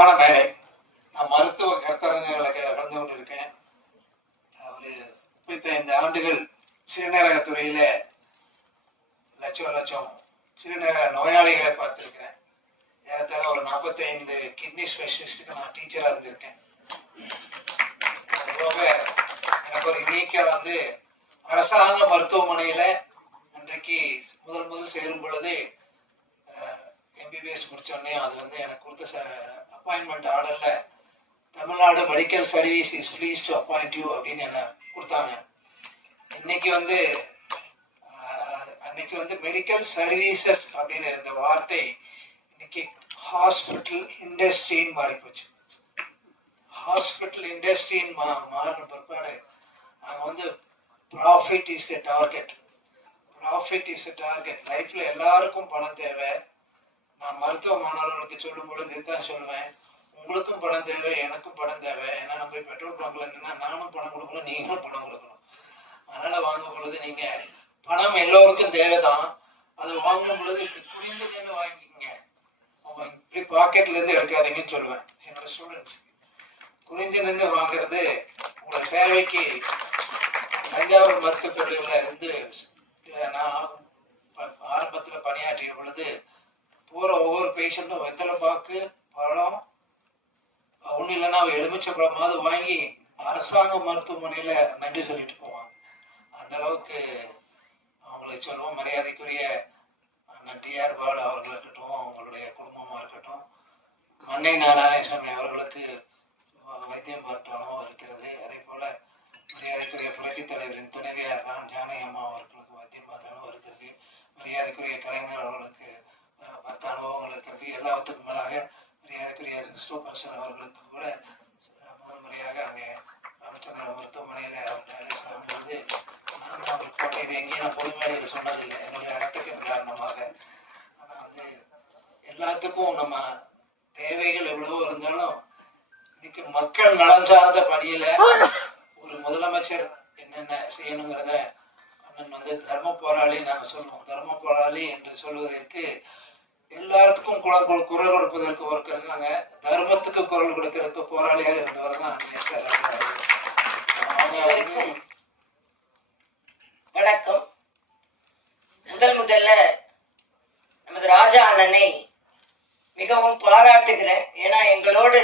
அற்புதமான மேடை. நான் மருத்துவ கருத்தரங்குகளை கலந்து கொண்டிருக்கேன். ஒரு 35 ஆண்டுகள் சிறுநீரக துறையில் லட்சம் சிறுநீரக நோயாளிகளை பார்த்துருக்கிறேன். ஏறத்தாழ ஒரு 45 கிட்னி ஸ்பெஷலிஸ்ட்டுக்கு நான் டீச்சராக இருந்திருக்கேன். அதுபோக எனக்கு ஒரு யூனிக்காக அரசாங்க மருத்துவமனையில் அன்றைக்கு முதல் சேரும் பொழுது எம்பிபிஎஸ் முடித்தோடனே அது எனக்கு கொடுத்த அப்பாயின்மெண்ட் ஆர்டரில் Tamil Nadu medical service is please to appoint you அப்படின்னு என்ன கொடுத்தாங்க. இன்னைக்கு அன்னைக்கு மெடிக்கல் சர்வீசஸ் அப்படின்னு இருந்த வார்த்தை இன்னைக்கு ஹாஸ்பிட்டல் இண்டஸ்ட்ரின்னு மாறி போச்சு. ஹாஸ்பிட்டல் இண்டஸ்ட்ரின்னு மாறின பிற்பாடு அங்கே profit is the target. Profit is the target. லைஃப்பில் எல்லாருக்கும் பணம் தேவை. நான் மருத்துவ மாணவர்களுக்கு சொல்லும் பொழுது இதுதான் சொல்லுவேன், உங்களுக்கும் பணம் தேவை, எனக்கும் பணம் தேவை. ஏன்னா நம்ம பெட்ரோல் பங்க்ல என்னன்னா நானும் பணம் கொடுக்கணும், நீங்களும் பணம் கொடுக்கணும். அதனால் வாங்கும் பொழுது நீங்கள் பணம் எல்லோருக்கும் தேவைதான். அது வாங்கும் பொழுது இப்படி குனிந்து நின்று வாங்கிக்கோங்க. இப்படி பாக்கெட்லேருந்து எடுக்காதீங்கன்னு சொல்லுவேன் என்னோட ஸ்டூடெண்ட்ஸ். குனிந்து நின்று வாங்குறது உங்களோட சேவைக்கு. தஞ்சாவூர் மருத்துவக் கல்லூரியில் இருந்து நான் ஆரம்பத்தில் பணியாற்றிய பொழுது போகிற ஒவ்வொரு பேஷண்ட்டும் வெத்தலை பாக்கு, பழம், ஒன்றும் இல்லைன்னா எலுமிச்சை பழமாவது வாங்கி அரசாங்க மருத்துவமனையில் நன்றி சொல்லிட்டு போவாங்க. அந்த அளவுக்கு அவங்களுக்கு சொல்லுவோம். மரியாதைக்குரிய அண்ணன் டிஆர் பாலு அவர்கள் இருக்கட்டும், அவங்களுடைய குடும்பமாக இருக்கட்டும், மன்னை நாராயணசாமி அவர்களுக்கு வைத்தியம் பார்த்த அனுபவம் இருக்கிறது. அதே போல் மரியாதைக்குரிய புரட்சித் தலைவரின் துணைவியார் ஜானகி அம்மா அவர்களுக்கு வைத்தியம் பார்த்த அனுபவம் இருக்கிறது. மரியாதைக்குரிய கலைஞர் அவர்களுக்கு மற்ற அனுபவங்கள் இருக்கிறது. எல்லாத்துக்கும் மேலாக மரியாதைக்குரிய சூப்பர்சன் அவர்களுக்கு கூட முதல் முறையாக அங்கே ராமச்சந்திரன் மருத்துவமனையில் அவர் வேலை சாகும்போது நான் தான் ரிப்போர்ட் இது எங்கேயும் நான் பொதுமேடையில் சொன்னதில்லை, என்னுடைய அடக்கத்தின் காரணமாக. ஆனால் எல்லாத்துக்கும் நம்ம தேவைகள் எவ்வளவோ இருந்தாலும் இன்னைக்கு மக்கள் நலன் சார்ந்த பணியில் ஒரு முதலமைச்சர் என்னென்ன செய்யணுங்கிறத அண்ணன் தர்ம போராளி நாங்கள் சொல்லுவோம். தர்ம போராளி என்று சொல்வதற்கு எல்லாத்துக்கும் குரல் கொடுப்பதற்கு ஒருத்தர் இருக்காங்க. தர்மத்துக்கு குரல் கொடுக்கறதுக்கு போராளியாக இருந்தவர் தான் அவங்க. வணக்கம். முதல்ல நமது ராஜா அண்ணனை மிகவும் பாராட்டுகிறேன். ஏன்னா எங்களோடு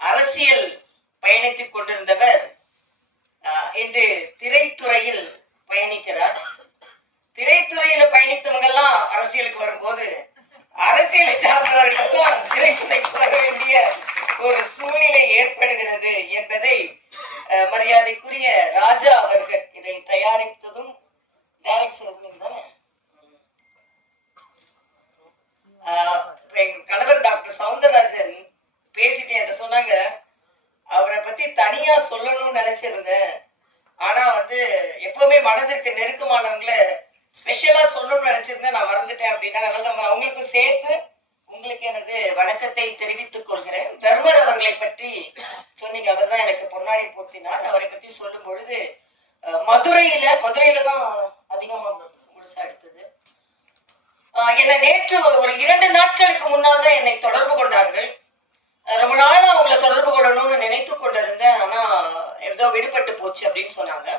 அரசியல் பயணித்துக் கொண்டிருந்தவர் இன்று திரைத்துறையில் பயணிக்கிறார். திரைத்துறையில பயணித்தவங்க எல்லாம் அரசியலுக்கு வரும்போது அரசியலை சார்ந்தவர்களுக்கும் திரைத்துறைக்கு வர வேண்டிய ஒரு சூழ்நிலை ஏற்படுகிறது என்பதை மரியாதைக்குரிய ராஜா அவர்கள் இதை தயாரித்ததும் டைரக்ட் செய்ததும் தானே. என் கணவர் டாக்டர் சவுந்தரராஜன் பேசிட்டேன் என்று சொன்னாங்க. அவரை பத்தி தனியா சொல்லணும்னு நினைச்சிருந்தேன். ஆனா எப்பவுமே மனதிற்கு நெருக்கமானவங்களை ஸ்பெஷலா சொல்லணும்னு நினைச்சிருந்தேன், நான் மறந்துட்டேன் அப்படின்னா. அதனால அவங்களுக்கும் சேர்த்து உங்களுக்கு எனது வணக்கத்தை தெரிவித்துக் கொள்கிறேன். தர்மர் அவர்களை பற்றி சொன்னீங்க. அவர் தான் எனக்கு பொன்னாடி போட்டினார். அவரை பத்தி சொல்லும் பொழுது மதுரையில தான் அதிகமா முழுசா எடுத்தது. என்னை நேற்று ஒரு 2 நாட்களுக்கு முன்னால் தான் என்னை தொடர்பு கொண்டார்கள். ரொம்ப நாளா அவங்களை தொடர்பு கொள்ளணும்னு நினைத்து கொண்டிருந்தேன். ஆனா ஏதோ விடுபட்டு போச்சு அப்படின்னு சொன்னாங்க.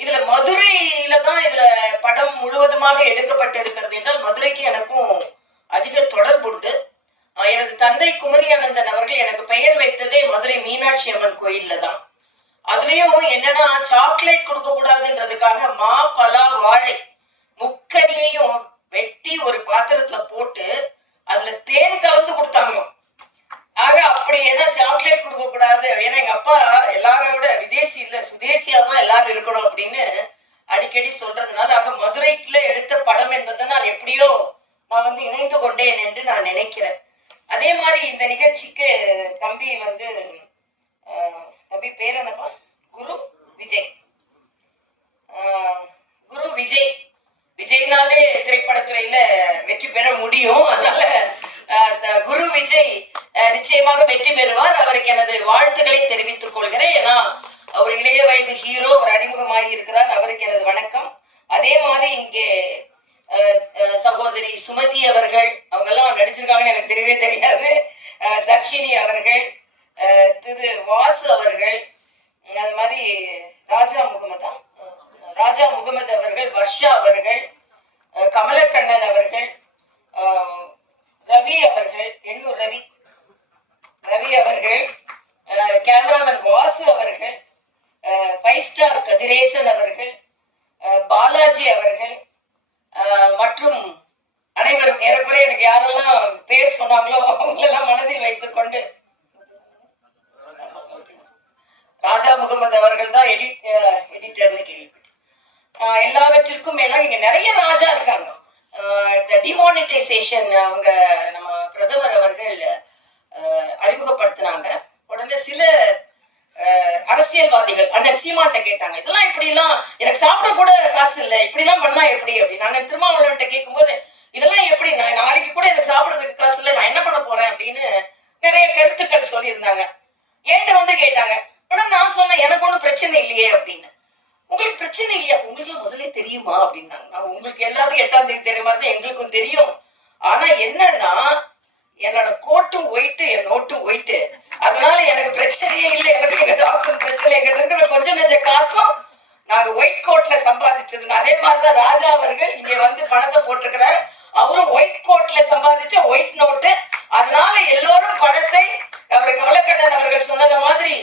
இதுல மதுரையில தான் இதுல படம் முழுவதுமாக எடுக்கப்பட்டு இருக்கிறது என்றால் மதுரைக்கு எனக்கும் அதிக தொடர்பு உண்டு. எனது தந்தை குமரி அனந்தன் அவர்கள் எனக்கு பெயர் வைத்ததே மதுரை மீனாட்சி அம்மன் கோயில்ல தான். அதுலயும் என்னன்னா சாக்லேட் கொடுக்க கூடாதுன்றதுக்காக மா, பலா, வாழை முக்கனியையும் வெட்டி ஒரு பாத்திரத்துல போட்டு அதுல தேன் கலந்து கொடுத்தாங்க. ஆக அப்படி ஏன்னா சாக்லேட் கொடுக்க கூடாது, ஏன்னா எங்க அப்பா எல்லாரோட விட விதேசி இல்ல சுதேசியா தான் எல்லாரும் இருக்கணும் அப்படின்னு அடிக்கடி சொல்றதுனால ஆக மதுரைக்குள்ள எடுத்த படம் என்பதனால் எப்படியோ நான் இணைந்து கொண்டேன் என்று நான் நினைக்கிறேன். அதே மாதிரி இந்த நிகழ்ச்சிக்கு தம்பி தம்பி பேர் என்னப்பா? குரு விஜய். விஜய்னாலே திரைப்படத்துறையில வெற்றி பெற முடியும். அதனால குரு விஜய் நிச்சயமாக வெற்றி பெறுவார். அவருக்கு எனது வாழ்த்துக்களை தெரிவித்துக் கொள்கிறேன். ஏன்னா அவர் இளைய வயது ஹீரோ, அவர் அறிமுகமாகி இருக்கிறார். அவருக்கு எனது வணக்கம். அதே மாதிரி இங்கே சகோதரி சுமதி அவர்கள், அவங்கெல்லாம் நடிச்சிருக்காங்கன்னு எனக்கு தெரியவே தெரியாது. தர்ஷினி அவர்கள், திரு வாசு அவர்கள், அது மாதிரி ராஜா முகமது அவர்கள், வர்ஷா அவர்கள், கமலக்கண்ணன் அவர்கள், ரவி அவர்கள், எண்ணூர் ரவி அவர்கள், கேமராமேன் வாசு அவர்கள், 5 ஸ்டார் கதிரேசன் அவர்கள், பாலாஜி அவர்கள் மற்றும் அனைவரும், ஏறக்குறைய எனக்கு யாரெல்லாம் பேர் சொன்னாங்களோ அவங்களெல்லாம் மனதில் வைத்துக் கொண்டு ராஜா முகமது அவர்கள் தான் எடிட்டர்னு கேள்விப்பட்டேன். எல்லாவற்றிற்கும் மேல இங்க நிறைய ராஜா இருக்காங்க. இந்த டிமானிட்டைசேஷன் அவங்க நம்ம பிரதமர் அவர்கள் அறிமுகப்படுத்தினாங்க. உடனே சில அரசியல்வாதிகள் அண்ணன் சீமான்ட்ட கேட்டாங்க, இதெல்லாம் இப்படி எல்லாம் எனக்கு சாப்பிட கூட காசு இல்லை, இப்படி எல்லாம் பண்ணா எப்படி அப்படின்னு. அண்ணன் திருமாவளவன்ட்ட கேட்கும்போது இதெல்லாம் எப்படி, நாளைக்கு கூட எனக்கு சாப்பிடறதுக்கு காசு இல்லை, நான் என்ன பண்ண போறேன் அப்படின்னு நிறைய கருத்துக்கள் சொல்லியிருந்தாங்க. என்கிட்ட வந்து கேட்டாங்க. ஆனா நான் சொன்னேன், எனக்கு ஒன்றும் பிரச்சனை இல்லையே அப்படின்னு. உங்களுக்கு பிரச்சனை இல்லையா, உங்களுக்கு முதல்ல தெரியுமா அப்படின்னாங்க. நான் உங்களுக்கு எல்லாத்துக்கும் 8ஆம் தேதி தெரியுமா தான் எங்களுக்கும் தெரியும். ஆனா என்னன்னா என்னோட கோட்டும் ஒயிட்டு, என் நோட்டும் ஒயிட்டு, அதனால எனக்கு பிரச்சனையே இல்லை. எனக்கு எங்க டாக்டர் பிரச்சனை, எங்கிட்ட இருக்கிற கொஞ்சம் நெஞ்ச காசும் நாங்க ஒயிட் கோட்ல சம்பாதிச்சதுங்க. அதே மாதிரிதான் ராஜா அவர்கள் இங்க வந்து பணத்தை போட்டிருக்கிறாரு, அவரும் ஒயிட் கோட்ல சம்பாதிச்ச ஒயிட் நோட்டு. அதனால எல்லோரும் பணத்தை அவர் கமலக்கண்ணன் அவர்கள் சொன்னது மாதிரி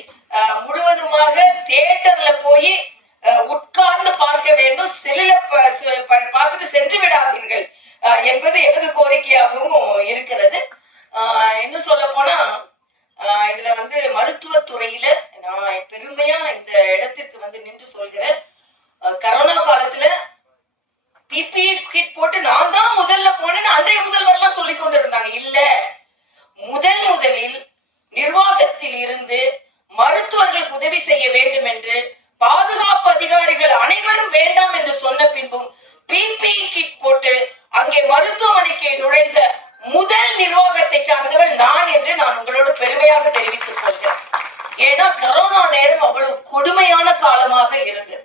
முழுவதுமாக தியேட்டர்ல போய் உட்கார்ந்து பார்க்க வேண்டும், செல்லுல பார்த்துட்டு சென்று விடாதீர்கள் என்பது எனது கோரிக்கையாகவும் இருக்கிறது. இன்னும் சொல்ல போனா இதுல வந்து மருத்துவத்துறையில நான் பெருமையா இந்த இடத்திற்கு வந்து நின்று சொல்கிறேன். கரோனா காலத்துல பிபி கிட் போட்டு நான் தான் முதல்ல போனேன்னு அன்றைய முதல்வர்லாம் சொல்லிக் கொண்டு இருந்தாங்க. இல்ல, முதலில் நிர்வாகத்தில் இருந்து மருத்துவர்களுக்கு உதவி செய்ய வேண்டும் என்று பாதுகாப்பு அதிகாரிகள் அனைவரும் வேண்டாம் என்று சொன்ன பின்பும் பிபி கிட் போட்டு அங்கே மருத்துவமனைக்கு நுழைந்த முதல் நிர்வாகத்தை சார்ந்தவர் நான் என்று நான் உங்களோட பெருமையாக தெரிவித்துக் கொள்கிறேன். ஏன்னா கரோனா நேரம் அவ்வளவு கொடுமையான காலமாக இருந்தது.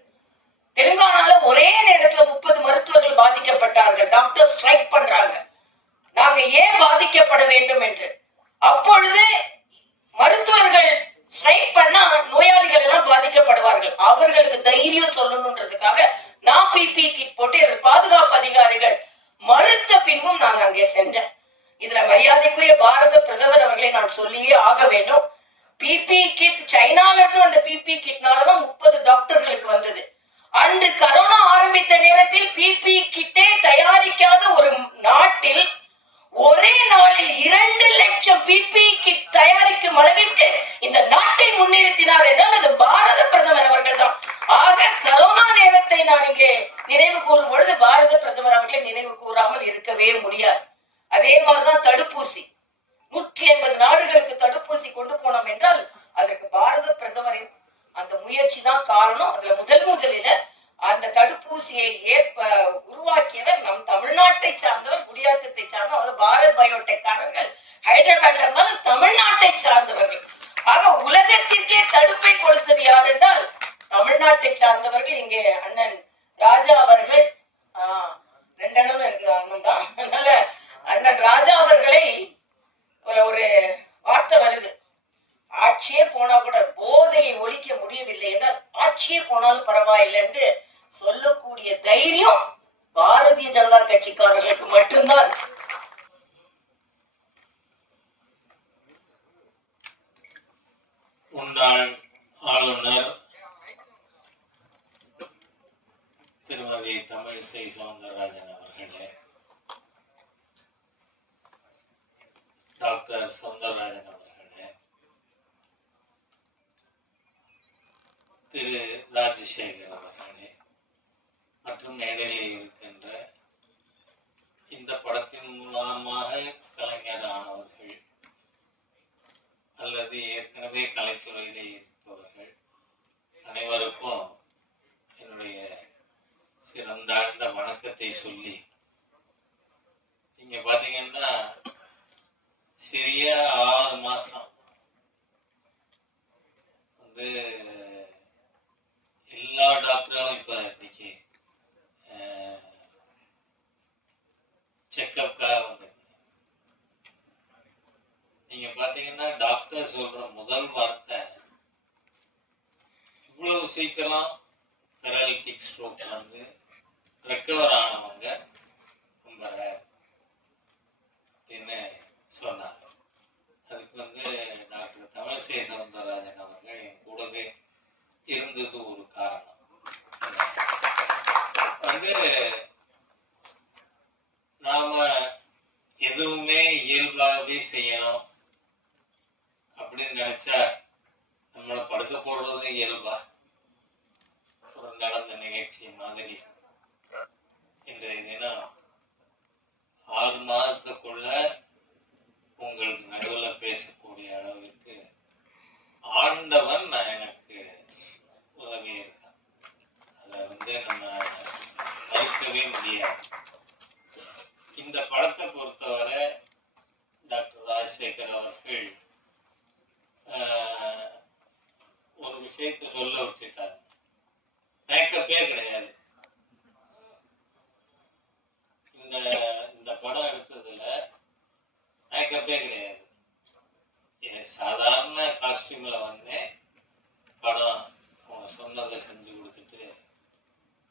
தெலுங்கானால ஒரே நேரத்துல 30 மருத்துவர்கள் பாதிக்கப்பட்டார்கள். டாக்டர் ஸ்ட்ரைக் பண்றாங்க, நாங்க ஏன் பாதிக்கப்பட வேண்டும் என்று. அப்பொழுது மருத்துவர்கள் ஸ்ட்ரைக் பண்ணா நோயாளிகள் எல்லாம் பாதிக்கப்படுவார்கள், அவர்களுக்கு தைரியம் சொல்லணும்ன்றதுக்காக நான் பிபி கிட் போட்டு பாதுகாப்பு அதிகாரிகள் மறுத்த பின்பும் நான் அங்கே சென்றேன். இதுல மரியாதைக்குரிய பாரத பிரதமர் அவர்களை நான் சொல்லியே ஆக வேண்டும். பிபி கிட் சைனால இருந்து வந்த பிபி கிட்னாலதான் 30 டாக்டர்களுக்கு வந்தது. அன்று கரோனா ஆரம்பித்த நேரத்தில் பிபி கிட்டே தயாரிக்காத ஒரு நாட்டில் ஒரே நாளில் 2 லட்சம் பிபி கிட் தயாரிக்கும் அளவிற்கு இந்த நாட்டை முன்னிறுத்தினார் என்றால் அது பாரத பிரதமர் அவர்கள் தான். ஆக கரோனா நேரத்தை நான் இங்கே நினைவு கூறும் பொழுது பாரத பிரதமர் அவர்களை நினைவு கூறாமல் இருக்கவே முடியாது. அதே மாதிரிதான் தடுப்பூசி, 180 நாடுகளுக்கு தடுப்பூசி கொண்டு போனோம் என்றால் அதற்கு பாரத பிரதமரின் அந்த முயற்சி தான் காரணம். அதுல முதலில அந்த தடுப்பூசியை உருவாக்கியவர் நம் தமிழ்நாட்டை சார்ந்தவர், குடியாத்தத்தை சார்ந்தவர், பாரத் பயோடெக்காரர்கள் ஹைதராபாத்ல இருந்தாலும் தமிழ்நாட்டை சார்ந்தவர்கள். ஆக உலகத்திற்கே தடுப்பை கொடுத்தது யார் என்றால் தமிழ்நாட்டை சார்ந்தவர்கள். இங்கே அண்ணன் ராஜா அவர்கள், 2 அண்ணனும் எனக்கு அண்ணன் தான், அதனால அண்ணன் ராஜா அவர்களை ஒரு வார்த்தை வருது, ஆட்சியே போனா கூட போதையை ஒழிக்க முடியவில்லை என்றால் ஆட்சியே போனாலும் பரவாயில்லை என்று சொல்லக்கூடிய தைரியம் பாரதிய ஜனதா கட்சிக்காரர்களுக்கு மட்டும்தான். முன்னாள் ஆளுநர் திருமதி தமிழிசை சவுந்தரராஜன் அவர்களே, டாக்டர் சவுந்தரராஜன் அவர்களே, திரு ராஜசேகர் அவர்களே மற்றும் மேடையில் இருக்கின்ற இந்த படத்தின் மூலமாக கலைஞரானவர்கள் அல்லது ஏற்கனவே கலைத்துறையிலே இருப்பவர்கள் அனைவருக்கும் என்னுடைய சிறந்தாழ்ந்த வணக்கத்தை சொல்லி, இங்க பாத்தீங்கன்னா சரியா 6 மாசம் வந்து எல்லா டாக்டர்களும் இப்ப இன்னைக்கு சொல்ற முதல் வார்த்தை, இவ்வளவு சீக்கிரம் பெராலிட்டிக் ஸ்ட்ரோக் வந்து ரெக்கவர் ஆனவங்க ரொம்ப ரேர் என்ன சொன்னாங்க. அதுக்கு வந்து டாக்டர் தமிழிசை சவுந்தரராஜன் அவர்கள் என் கூடவே இருந்தது ஒரு காரணம். வந்து நாம எதுவுமே இயல்பாகவே செய்யணும் அப்படின்னு நினைச்சா நம்மளை படுக்க போடுறது இயல்பா ஒரு நடந்த நிகழ்ச்சி மாதிரி இன்றைய தினம் 6 மாதத்துக்குள்ள உங்களுக்கு நடுவில் பேசக்கூடிய அளவிற்கு ஆண்டவன் நான் எனக்கு உதவி இருக்கேன். அதை வந்து நம்ம மறுக்கவே முடியாது. இந்த படத்தை பொறுத்தவரை டாக்டர் ராஜசேகர் அவர்கள் ஒரு விஷயத்தை சொல்ல விட்டுட்டார். மேக்கப்பே கிடையாது. இந்த படம் எடுத்ததுல மேக்கப்பே கிடையாது. சாதாரண காஸ்டியூம்ல வந்து படம் அவங்க சொன்னதை செஞ்சு கொடுத்துட்டு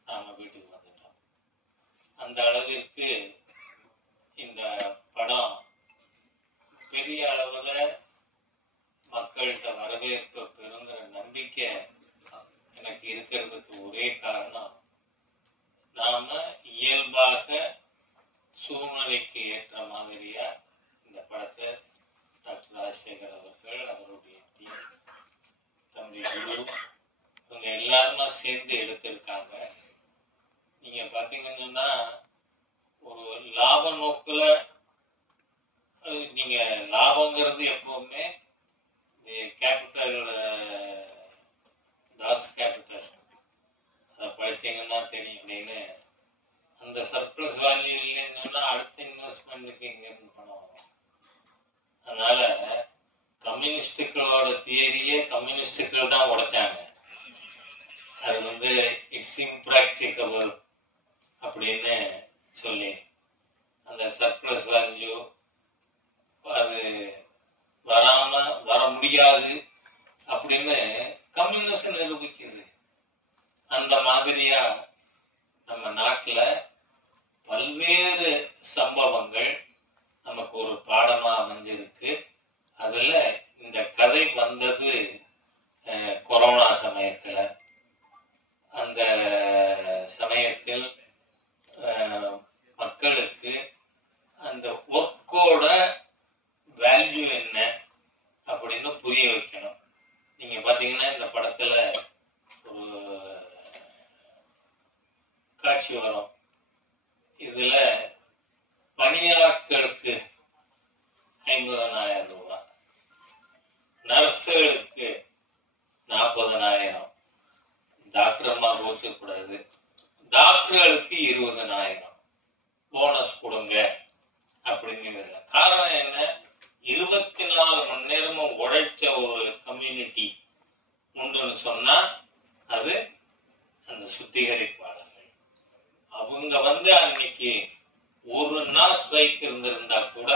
நாம வீட்டுக்கு வந்துட்டோம். அந்த அளவிற்கு இந்த படம் பெரிய அளவுல மக்கள்கிட்ட வரவேற்பு பெறுங்கிற நம்பிக்கை எனக்கு இருக்கிறதுக்கு ஒரே காரணம், நாம இயல்பாக சூழ்நிலைக்கு ஏற்ற மாதிரியா இந்த படத்தை டாக்டர் ராஜசேகர் அவர்கள், அவருடைய டீம், தம்பி குரு, இவங்க எல்லாருமா சேர்ந்து எடுத்திருக்காங்க. நீங்க பாத்தீங்கன்னா ஒரு லாப நோக்குல நீங்க லாபங்கிறது எப்பவுமே கேபிட்டல், தாஸ் கேபிட்டல், அதை படிச்சீங்கன்னா தெரியும் இல்லைன்னு. அந்த சர்ப்ளஸ் வேல்யூ இல்லைன்னா அடுத்த இன்வெஸ்ட்மெண்ட்டுக்கு எங்கேருந்து பணம் வரும்? அதனால கம்யூனிஸ்டுகளோட தியரியே கம்யூனிஸ்டுகள் தான் உடைச்சாங்க. அது வந்து இட்ஸ் இம்ப்ராக்டிகபிள் அப்படின்னு சொல்லி அந்த சர்ப்ளஸ் வேல்யூ அது வர முடியாது அப்படின்னு கம்யூனிஸ்ட் நிரூபிக்குது. அந்த மாதிரியா நம்ம நாட்டில் பல்வேறு சம்பவங்கள் நமக்கு ஒரு பாடமா அமைஞ்சிருக்கு. அதுல இந்த கதை வந்தது கொரோனா சமயத்துல. அந்த சமயத்தில் மக்களுக்கு அந்த ஒர்க்கோட வேல்யூ என்ன அப்படின்னு புரிய வைக்கணும். நீங்க பாத்தீங்கன்னா இந்த படத்துல ஒரு காட்சி வரும். இதுல பணியாட்களுக்கு 50,000 ரூபாய், நர்ஸுகளுக்கு 40,000, டாக்டர்மா கோச்சக்கூடாது, டாக்டர்களுக்கு 20,000 போனஸ் கொடுங்க அப்படின்னு. காரணம் என்ன? 24 மணி நேரமும் உழைச்ச ஒரு கம்யூனிட்டி உண்டுன்னு சொன்னா அது அந்த சுத்திகரிப்பாளர்கள். அவங்க வந்து அன்னைக்கு ஒரு நாள் ஸ்ட்ரைக் இருந்திருந்தா கூட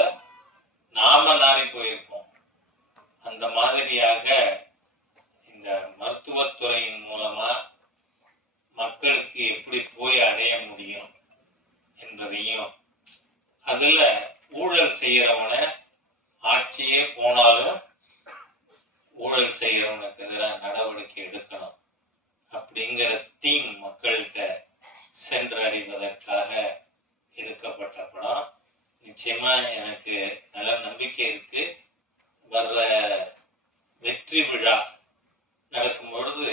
நாம நாரி போயிருப்போம். அந்த மாதிரியாக இந்த மருத்துவத்துறையின் மூலமா மக்களுக்கு எப்படி போய் அடைய முடியும் என்பதையும், அதுல ஊழல் செய்யறவன ஆட்சியே போனாலும் ஊழல் செய்யறவனுக்கு எதிராக நடவடிக்கை எடுக்கணும் அப்படிங்கிற தீம் மக்கள்கிட்ட சென்றடைவதற்காக எடுக்கப்பட்ட படம். நிச்சயமா எனக்கு நல்ல நம்பிக்கை இருக்கு. வர்ற வெற்றி விழா நடக்கும் பொழுது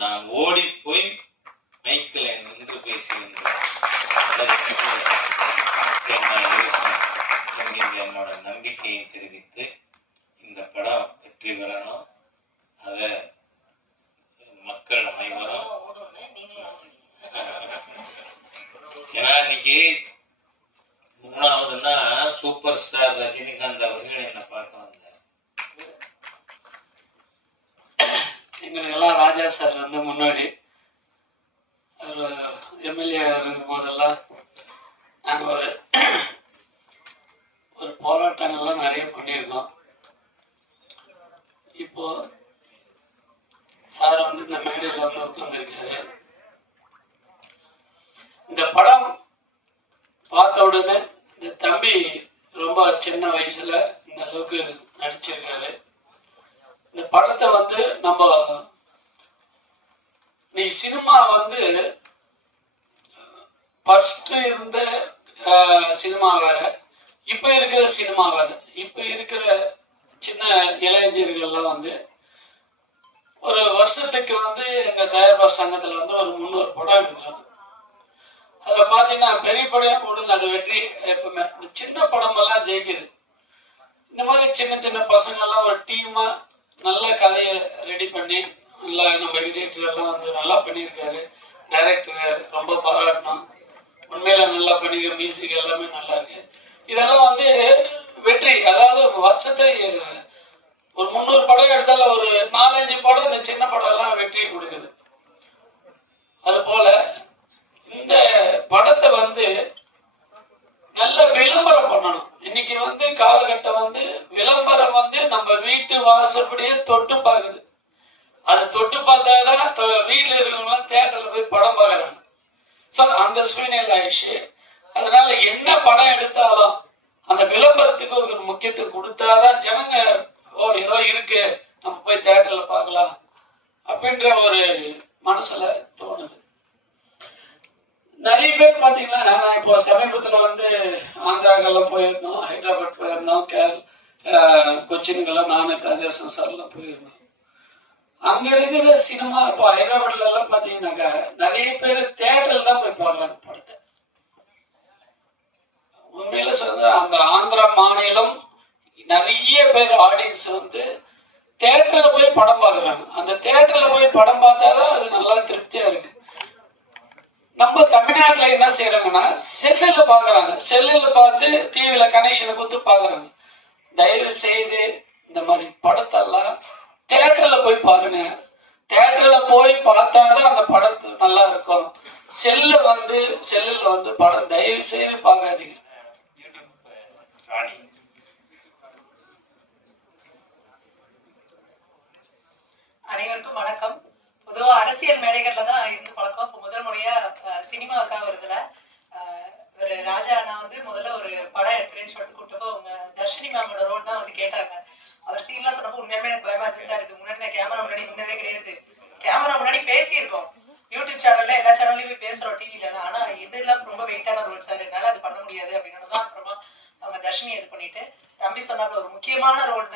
நான் ஓடி போய் மைக்கில் நின்று பேசுகின்றேன். என்னோட நம்பிக்கையை தெரிவித்து இந்த படம் வெற்றி பெறணும். அதை மக்கள் அனைவரும், ஏன்னா இன்னைக்கு 3வதுன்னா சூப்பர் ஸ்டார் ரஜினிகாந்த் அவர்கள் என்னை பார்க்க வந்தார். எங்களுக்கெல்லாம் ராஜா சார் வந்து முன்னாடி அவர் எம்எல்ஏ இருக்கும் போதெல்லாம் நாங்கள் ஒரு போராட்டங்கள்லாம் நிறைய பண்ணியிருக்கோம். இப்போ சார் வந்து இந்த மேடையில் வந்து உட்காந்துருக்காரு. இந்த படம் பார்த்த உடனே இந்த தம்பி ரொம்ப சின்ன வயசுல இந்த அளவுக்கு நடிச்சிருக்காரு. இந்த படத்தை வந்து நம்ம நீ சினிமா வந்து ஃபர்ஸ்ட் இருந்த சினிமா வேற, இப்போ இருக்கிற சினிமா வேற. இப்போ இருக்கிற சின்ன இளைஞர்கள்லாம் வந்து ஒரு வருஷத்துக்கு வந்து எங்கள் தயாரிப்பாளர் சங்கத்தில் வந்து ஒரு 300 படம் எடுக்கிறாங்க. அதில் பார்த்தீங்கன்னா பெரிய படம் போடுங்க, அது வெற்றி. எப்பவுமே இந்த சின்ன படமெல்லாம் ஜெயிக்குது. இந்த மாதிரி சின்ன சின்ன பசங்கள்லாம் ஒரு டீமாக நல்ல கதையை ரெடி பண்ணி நல்லா நம்ம எடிட்டர் எல்லாம் வந்து நல்லா பண்ணியிருக்காரு. டைரக்டர் ரொம்ப பாராட்டணும், உண்மையில நல்லா பண்ணியிருக்க. மியூசிக் எல்லாமே நல்லா இருக்கு. இதெல்லாம் வந்து வெற்றி. அதாவது வருஷத்தை ஒரு 300 படம் எடுத்தாலும் ஒரு 4-5 படம் இந்த சின்ன படம் எல்லாம் வெற்றியை கொடுக்குது. அதுபோல இந்த படத்தை வந்து நல்ல விளம்பரம் பண்ணணும். இன்னைக்கு வந்து காலகட்டம் வந்து விளம்பரம் வந்து நம்ம வீட்டு வாசப்படியே தொட்டு பார்க்குது. அது தொட்டு பார்த்தாதான் வீட்டில் இருக்கிறவங்களாம் தேட்டரில் போய் படம் பார்க்குறாங்க. ஸோ அந்த சூழ்நிலை ஆயிடுச்சு. அதனால என்ன படம் எடுத்தாலும் அந்த விளம்பரத்துக்கு ஒரு முக்கியத்துவம் கொடுத்தாதான் ஜனங்க ஓ ஏதோ இருக்கு நம்ம போய் தேட்டரில் பார்க்கலாம் அப்படின்ற ஒரு மனசுல தோணுது. நிறைய பேர் பார்த்தீங்கன்னா, நான் இப்போ சமீபத்தில் வந்து ஆந்திராக்கெல்லாம் போயிருந்தோம், ஹைதராபாத் போயிருந்தோம், கொச்சினுக்கெல்லாம் நானும் கதிரேசன் சார்லாம் போயிருந்தோம். அங்கே இருக்கிற சினிமா இப்போ ஹைதராபாத்லாம் பார்த்தீங்கன்னாக்கா நிறைய பேர் தேட்டரில் தான் போய் பார்க்குறாங்க படத்தை. உண்மையில சொல்ற அந்த ஆந்திரா மாநிலம் நிறைய பேர் ஆடியன்ஸ் வந்து தேட்டரில் போய் படம் பார்க்குறாங்க. அந்த தேட்டரில் போய் படம் பார்த்தாதான் அது நல்லா திருப்தியாக இருக்கு. நம்ம தமிழ்நாட்டில் என்ன செய்யறாங்கன்னா செல்லில் பார்க்குறாங்க. செல்லில் பார்த்து டிவியில் கனெக்ஷனை கொடுத்து பார்க்குறாங்க. தயவு செய்து இந்த மாதிரி படத்தெல்லாம் தேட்டரில் போய் பாருங்க. தேட்டரில் போய் பார்த்தாதான் அந்த படத்து நல்லா இருக்கும். செல்லில் வந்து படம் தயவு செய்து பார்க்காதீங்க. அனைவருக்கும் வணக்கம். பொதுவாக அரசியல் மேடைகள்ல தான் இருந்து பழக்கம். இப்போ முதல் முறையா சினிமாவுக்காக வருதுல ஒரு ராஜா அண்ணா வந்து முதல்ல ஒரு படம் எடுக்கிறேன்னு சொல்லிட்டு கூப்பிட்டப்போ அவங்க தர்ஷினி மேமோட ரோல் தான் வந்து கேட்டாங்க. அவர் சீன்லாம் சொன்னப்போ உண்மையுமே எனக்கு பயமா இருந்துச்சு. சார் இது முன்னாடி நான் கேமரா முன்னாடி நின்னதே கிடையாது. கேமரா முன்னாடி பேசியிருக்கோம், யூடியூப் சேனல்ல எல்லா சேனல்லையும் போய் பேசுறோம், டிவிலலாம். ஆனா இதெல்லாம் ரொம்ப வெயிட்டான ரோல் சார், என்னால அது பண்ண முடியாது அப்படின்னு தான் அப்புறமா அவங்க தர்ஷினி இது பண்ணிட்டு தம்பி சொன்னாங்க ஒரு முக்கியமான ரோல்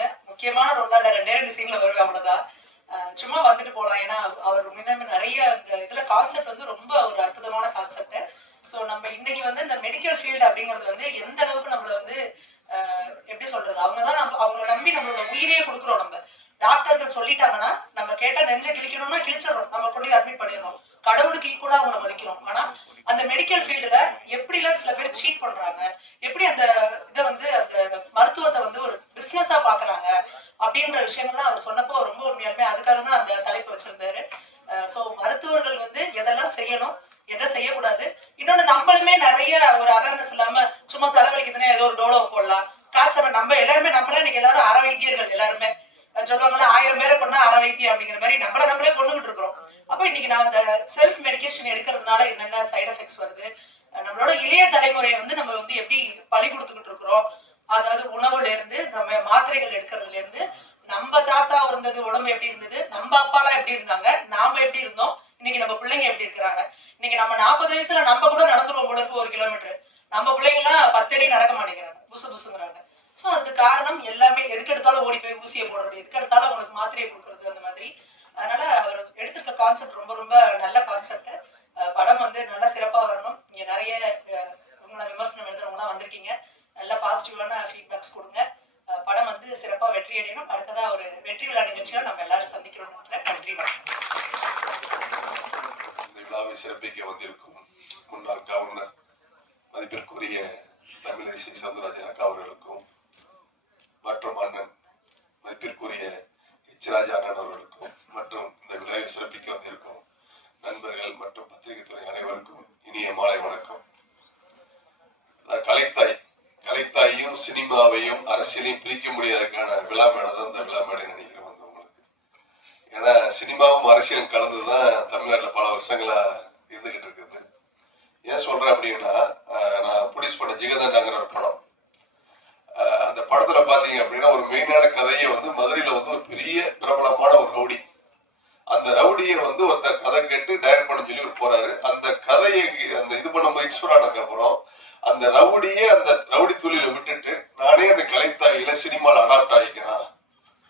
தான், 2 சீன்ல வருவேன் அவ்வளவுதான், சும்மா வந்துட்டு போகலாம். ஏன்னா அவர் முன்னாடி நிறைய இந்த இதுல கான்செப்ட் வந்து ரொம்ப ஒரு அற்புதமான கான்செப்ட். ஸோ நம்ம இன்னைக்கு வந்து இந்த மெடிக்கல் ஃபீல்டு அப்படிங்கிறது வந்து எந்த அளவுக்கு நம்மள வந்து எப்படி சொல்றது, அவங்கதான் அவங்கள நம்பி நம்மளோட உயிரையே கொடுக்குறோம். நம்ம டாக்டர்கள் சொல்லிட்டாங்கன்னா நம்ம கேட்டா நெஞ்சை கிழிக்கணும்னா கிழிச்சிடறோம், நம்ம கொண்டு அட்மிட் பண்ணிடுறோம். கடவுளுக்கு ஈக்குவலா அவங்களை மதிக்கிறோம். ஆனா அந்த மெடிக்கல் ஃபீல்டுல எப்படிலாம் சில பேர் சீட் பண்றாங்க, எப்படி அந்த இதை வந்து அந்த மருத்துவத்தை வந்து ஒரு பிசினஸா பாக்குறாங்க அப்படின்ற விஷயங்கள்லாம் அவர் சொன்னப்போ ரொம்ப உண்மையாலுமே அதுக்காக தான் அந்த தலைப்பு வச்சிருந்தாரு. ஸோ மருத்துவர்கள் வந்து எதெல்லாம் செய்யணும், எதை செய்யக்கூடாது. இன்னொன்னு நம்மளுமே நிறைய ஒரு அவேர்னஸ் இல்லாம சும்மா தலைவலிக்குதுன்னா ஏதோ ஒரு டோலோ போடலாம், காய்ச்சல். நம்ம எல்லாருமே இன்னைக்கு எல்லாரும் அற வைத்தியர்கள் எல்லாருமே சொல்லுவாங்கன்னா 1000 பேரை கொண்டா அற வைத்தியம் அப்படிங்கிற மாதிரி நம்மளே கொண்டுகிட்டு இருக்கிறோம். அப்போ இன்னைக்கு நான் அந்த செல்ஃப் மெடிகேஷன் எடுக்கிறதுனால என்னென்ன சைட் எஃபெக்ட்ஸ் வருது, நம்மளோட இளைய தலைமுறையை வந்து நம்ம வந்து எப்படி பழி கொடுத்துக்கிட்டு இருக்கிறோம், அதாவது உணவுல இருந்து நம்ம மாத்திரைகள் எடுக்கிறதுல இருந்து, நம்ம தாத்தா இருந்தது உடம்பு எப்படி இருந்தது, நம்ம அப்பாலாம் எப்படி இருந்தாங்க, நாம எப்படி இருந்தோம், இன்னைக்கு நம்ம பிள்ளைங்க எப்படி இருக்கிறாங்க. இன்னைக்கு நம்ம 40 வயசுல நம்ம கூட நடந்துருவோம் போல இருக்கு 1 கிலோமீட்டர், நம்ம பிள்ளைங்கலாம் 10 அடி நடக்க மாட்டேங்கிறாங்க, புசுங்கிறாங்க. ஸோ அதுக்கு காரணம் எல்லாமே எதுக்கு எடுத்தாலும் ஓடி போய் ஊசியை போடுறது, எதுக்கு எடுத்தாலும் அவங்களுக்கு மாத்திரையை கொடுக்கறது, அந்த மாதிரி. அதனால அவர் எடுத்திருக்க கான்செப்ட் ரொம்ப ரொம்ப நல்ல கான்செப்ட். படம் வந்து நல்லா சிறப்பா வரணும். இங்க நிறைய விமர்சனம் எழுதுறவங்கலாம் வந்திருக்கீங்க, நல்ல பாசிட்டிவான ஃபீட்பேக்ஸ் கொடுங்க. படம் வந்து சிறப்பா வெற்றி அடையணும். அடுத்ததா ஒரு வெற்றி விழா நிகழ்ச்சியில நம்ம எல்லாரும் சந்திக்கணும். நன்றி. இந்த விழாவை சிறப்பிக்க வந்திருக்கும் முன்னாள் கவர்னர் மதிப்பிற்குரிய தமிழிசை சவுந்தரராஜன் அக்கா அவர்களுக்கும் மற்றும் அண்ணன் மதிப்பிற்குரிய ராஜா அண்ணன் அவர்களுக்கும் மற்றும் இந்த விழாவை சிறப்பிக்க வந்திருக்கும் நண்பர்கள் மற்றும் பத்திரிகை துறை அனைவருக்கும் இனிய மாலை வணக்கம். கலைத்தாயும் சினிமாவையும் அரசியலையும் பிரிக்க முடியாததுக்கான விழா மேடை தான் இந்த விழா மேடை நினைக்கிறேன் வந்தவங்க. ஏன்னா சினிமாவும் அரசியலும் கலந்து தான் தமிழ்நாட்டில் பல வருஷங்களா இருந்துகிட்டு இருக்குது. ஏன் சொல்றேன் அப்படின்னா, நான் ப்ரொடியூஸ் பண்ண ஜிகதண்டாங்கிற ஒரு படம். அந்த படத்துல பாத்தீங்க அப்படின்னா ஒரு மெயினான கதையை வந்து மதுரையில வந்து ஒரு பெரிய பிரபலமான ஒரு ரவுடி, அந்த ரவுடியை வந்து ஒருத்தர் கதை கேட்டு டைரக்ட் பண்ண சொல்லி ஒரு போறாரு. அந்த கதையை அந்த இது பண்ணும்போது எக்ஸ்போர்ட் ஆனதுக்கு அப்புறம் அந்த ரவுடியே அந்த ரவுடி தொழிலை விட்டுட்டு நானே அந்த கலைத்தாயில சினிமாவில் அடாப்ட் ஆகிக்கிறேன்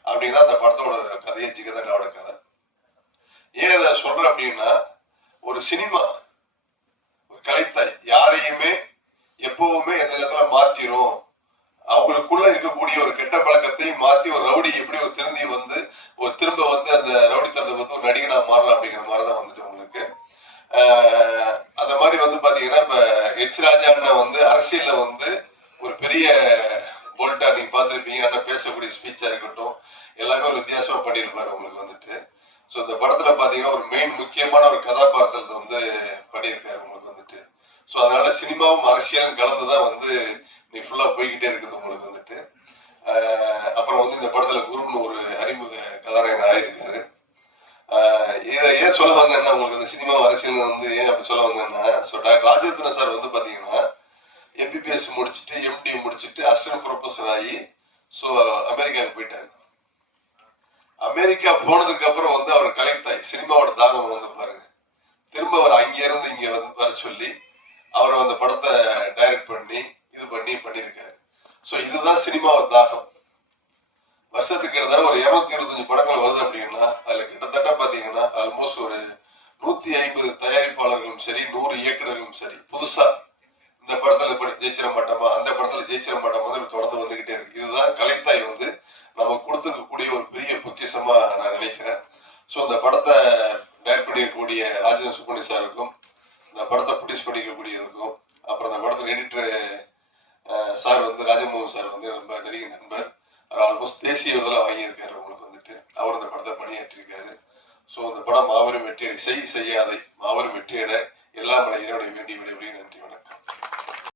அப்படின்னா அந்த படத்தோட கதையை ஜிகதண்டாவோட கதை. ஏன் அதை சொல்றேன் அப்படின்னா, ஒரு சினிமா ஒரு கலைத்தாய் யாரையுமே எப்பவுமே எந்த நேரத்துல மாத்திரும், அவங்களுக்குள்ள இருக்கக்கூடிய ஒரு கெட்ட பழக்கத்தையும் மாத்தி ஒரு ரவுடி எப்படி ஒரு திருந்தி வந்து ஒரு திரும்ப வந்து அந்த ரவுடித்தனத்தை வந்து ஒரு நடிகனா மாறலாம் அப்படிங்கிற மாதிரிதான் வந்துட்டு உங்களுக்கு. அந்த மாதிரி வந்து பாத்தீங்கன்னா இப்ப எச் ராஜா அண்ணா வந்து அரசியல்ல வந்து ஒரு பெரிய போல்ட்டா நீங்க பாத்திருப்பீங்க. அண்ணா பேசக்கூடிய ஸ்பீச்சா இருக்கட்டும் எல்லாமே ஒரு வித்தியாசமா பண்ணியிருப்பாரு உங்களுக்கு வந்துட்டு. ஸோ இந்த படத்துல பாத்தீங்கன்னா ஒரு மெயின் முக்கியமான ஒரு கதாபாத்திரத்தை வந்து பண்ணியிருக்காரு உங்களுக்கு வந்துட்டு. ஸோ அதனால சினிமாவும் அரசியலும் கலந்துதான் வந்து நீ ஃபுல்லா போய்கிட்டே இருக்குது உங்களுக்கு வந்துட்டு. அப்புறம் வந்து இந்த படத்துல குருன்னு ஒரு அறிமுக கதாநாயகன் ஆயிருக்காரு. இதை ஏன் சொல்ல வந்தேன்னா, உங்களுக்கு இந்த சினிமா அரசியல் வந்து ஏன் அப்படி சொல்ல வந்தேன்னா, ஸோ டாக்டர் ராஜரத்ன சார் வந்து பாத்தீங்கன்னா எம்பிபிஎஸ் முடிச்சுட்டு எம்டி முடிச்சுட்டு அசிஸ்டன்ட் ப்ரொஃபஸர் ஆகி ஸோ அமெரிக்காவுக்கு போயிட்டாரு. அமெரிக்கா போனதுக்கு அப்புறம் வந்து அவர் கலைத்தாய் சினிமாவோட தாகம் வந்து பாருங்க, திரும்ப அவர் அங்கே இருந்து இங்க வந்து வர சொல்லி அவரை அந்த படத்தை டைரக்ட் பண்ணி இது பண்ணியிருக்காரு. ஸோ இதுதான் சினிமாவோட தாகம். வருஷத்துக்கு கிட்டத்தட்ட ஒரு 225 படங்கள் வருது அப்படின்னா அதுல கிட்டத்தட்ட பாத்தீங்கன்னா ஆல்மோஸ்ட் ஒரு 150 தயாரிப்பாளர்களும் சரி 100 இயக்குநர்களும் சரி புதுசா இந்த படத்துல ஜெயிச்சிட மாட்டோமா அந்த படத்துல ஜெயிச்சிட மாட்டோமா தொடர்ந்து வந்துகிட்டே இருக்கு. இதுதான் கலைத்தாய் வந்து நமக்கு கொடுத்துருக்கக்கூடிய ஒரு பெரிய பொக்கிஷமா நான் நினைக்கிறேன். ஸோ இந்த படத்தை டைரக்ட் பண்ணிருக்கக்கூடிய ராஜேந்திர சுப்ரமணிய சாருக்கும் இந்த படத்தை ப்ரொடியூஸ் பண்ணிக்கக்கூடியதுக்கும் அப்புறம் இந்த படத்துல எடிட்டர் சார் வந்து ராஜமோகன் சார் வந்து ரொம்ப நெருங்கிய நண்பர். அவர் ஆல்மோஸ்ட் தேசிய விருதுல வாங்கியிருக்காரு உங்களுக்கு வந்துட்டு. அவர் இந்த படத்தை பணியாற்றிருக்காரு. ஸோ இந்த படம் மாபெரும் வெற்றியடை செய்யாதை மாபெரும் வெற்றியடை எல்லா இறைவனை வேண்டி விடைபெறுகிறேன். நன்றி, வணக்கம்.